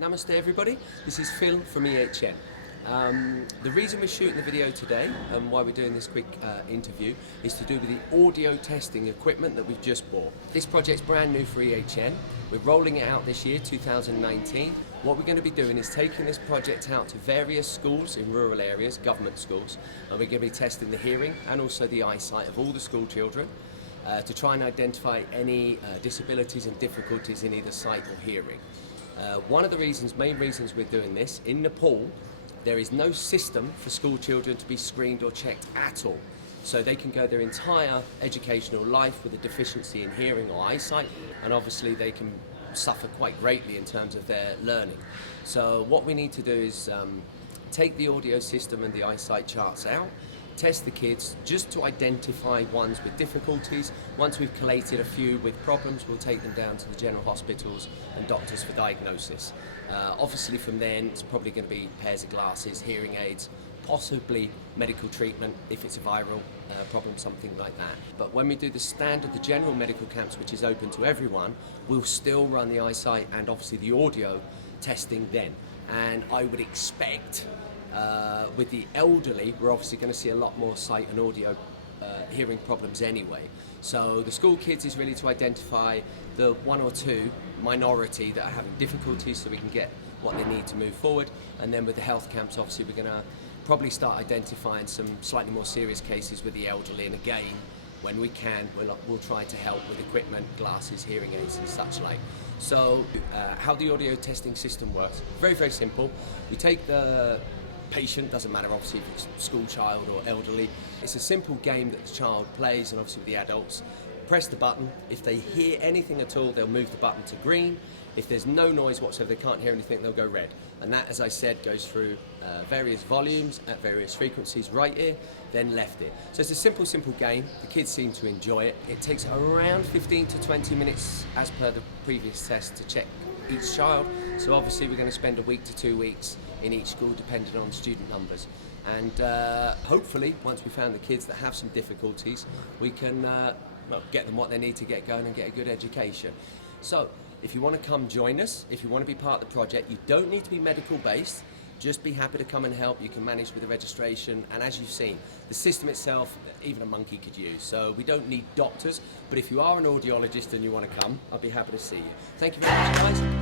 Namaste everybody, this is Phil from EHN. The reason we're shooting the video today and why we're doing this quick interview is to do with the audio testing equipment that we've just bought. This project's brand new for EHN. We're rolling it out this year, 2019. What we're going to be doing is taking this project out to various schools in rural areas, government schools, and we're going to be testing the hearing and also the eyesight of all the school children to try and identify any disabilities and difficulties in either sight or hearing. One of the main reasons we're doing this, in Nepal, there is no system for school children to be screened or checked at all. So they can go their entire educational life with a deficiency in hearing or eyesight, and obviously they can suffer quite greatly in terms of their learning. So what we need to do is take the audio system and the eyesight charts out, test the kids just to identify ones with difficulties. Once we've collated a few with problems, we'll take them down to the general hospitals and doctors for diagnosis. Obviously from then it's probably going to be pairs of glasses, hearing aids, possibly medical treatment if it's a viral problem, something like that. But when we do the general medical camps, which is open to everyone, we'll still run the eyesight and obviously the audio testing then. And I would expect with the elderly, we're obviously going to see a lot more sight and audio hearing problems anyway. So the school kids is really to identify the one or two minority that are having difficulties so we can get what they need to move forward. And then with the health camps, obviously we're going to probably start identifying some slightly more serious cases with the elderly. And again, when we can, we'll try to help with equipment, glasses, hearing aids and such like. So how the audio testing system works, very, very simple. We take the patient, doesn't matter obviously if it's a school child or elderly. It's a simple game that the child plays, and obviously with the adults. Press the button. If they hear anything at all, they'll move the button to green. If there's no noise whatsoever, they can't hear anything, they'll go red. And that, as I said, goes through various volumes at various frequencies, right ear, then left ear. So it's a simple game. The kids seem to enjoy it. It takes around 15 to 20 minutes as per the previous test to check each child. So obviously we're going to spend a week to 2 weeks in each school depending on student numbers. And hopefully, once we found the kids that have some difficulties, we can get them what they need to get going and get a good education. So if you want to come join us, if you want to be part of the project, you don't need to be medical based. Just be happy to come and help. You can manage with the registration, and as you've seen, the system itself, even a monkey could use. So we don't need doctors, but if you are an audiologist and you want to come, I'd be happy to see you. Thank you very much, guys.